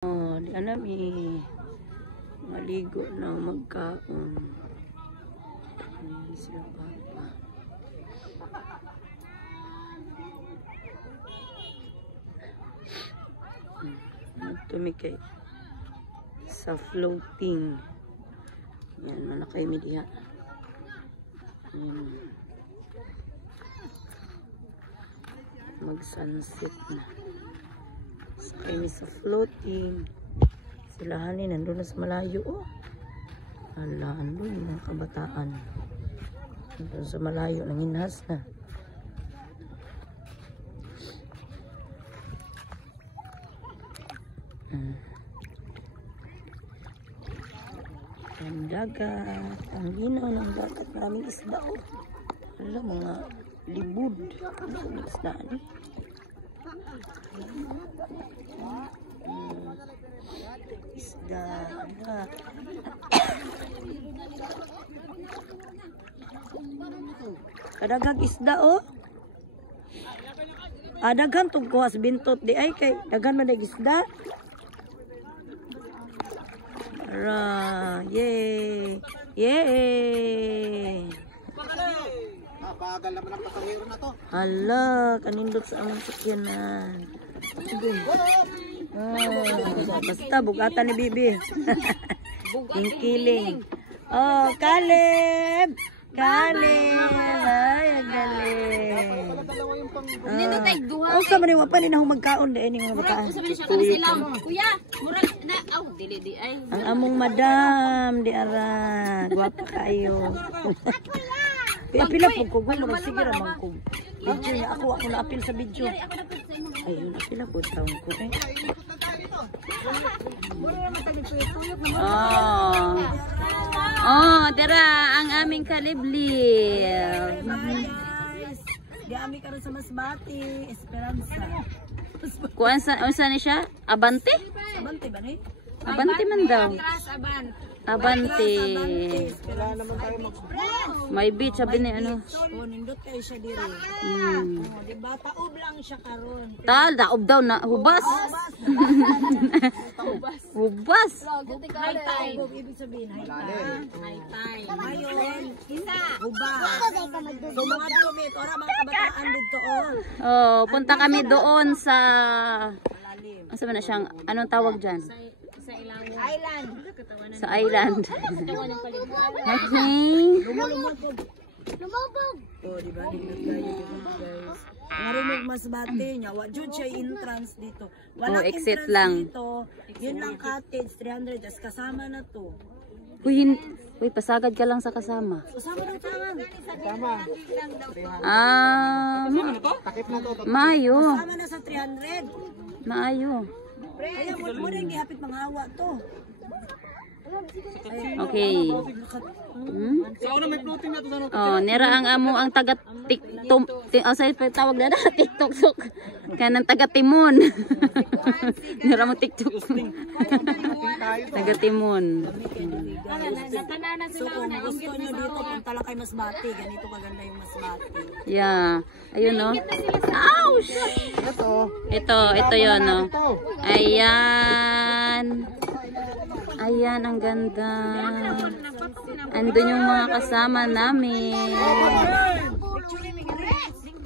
Oh, di alam maligo na magkaon. Hindi sila papa. Tumikay sa floating. Yan, manakay mi diha. Mag-sunset na. Sakay mi sa floating. Silahan nandun na sa malayo. Oh. Hala, andun yung mga kabataan. Nandun sa malayo, nanginhas na. Ang dagat. Ang ginaw ng dagat. Maraming isda. Oh. Hala, mga libud. Maraming isda. Isda. Kadagag isda oh. Daghan tong kuhas bintot di ay kay daghan man dag isda. Ara, yay. Yay. Pagal naman ang pasahero na to. Hala, kanindot sa among sakyanan. Basta bugatan ni Bibi. Kiling. Oh, Caleb. Caleb. Ay, ang galing. Oh, sa man pa ni nahong magkaon di ni mga bataan. Kuya, murag na dili di ay. Ang among madam di ara. Gwapa kayo. Pila po ko gulo sige ra man ko. Video niya ako na apil sa video. Ayun, pila po taon ko eh. Oh, tara ang aming kaliblib. Di ami karon sa Masbati, Esperanza. Kuan sa ni siya? Abante? Abante ba ni? Abante man daw. Abante. May beach sabi ni ano. Oh, nindot kayo siya diri. Di ba taob lang siya karon. Taob daw na hubas. Hubas. High tide. Ibig sabihin high tide. High tide. Ngayon, isa. Hubas. Sumangad kami, ora mga kabataan dito Oh, punta kami doon sa asa man na siyang anong tawag diyan? Island. Sa island. Okay. Lumulubog. Oh, di ba? Dito guys. Narinig Masbate niya. Wa jud siya entrance dito. Walang exit entrance lang. dito. Yun lang cottage 300 as kasama na to. Uy, pasagad ka lang sa kasama. Kasama ng tangan. Takip na to. Maayo. Kasama na sa 300. Maayo. Kaya mo rin gihapit mga hawa to. Okay. Oh, nera ang amo ang taga TikTok. Say tawag na TikTok sok. Kanang taga Timon. Nera mo TikTok. Taga Timon. So kung gusto nyo dito, punta lang kay Masbate. Ganito kaganda yung Masbate. Yeah. Ayun no. Ouch! Ito yun no. Ayan. Ayan, ang ganda. Andun yung mga kasama namin.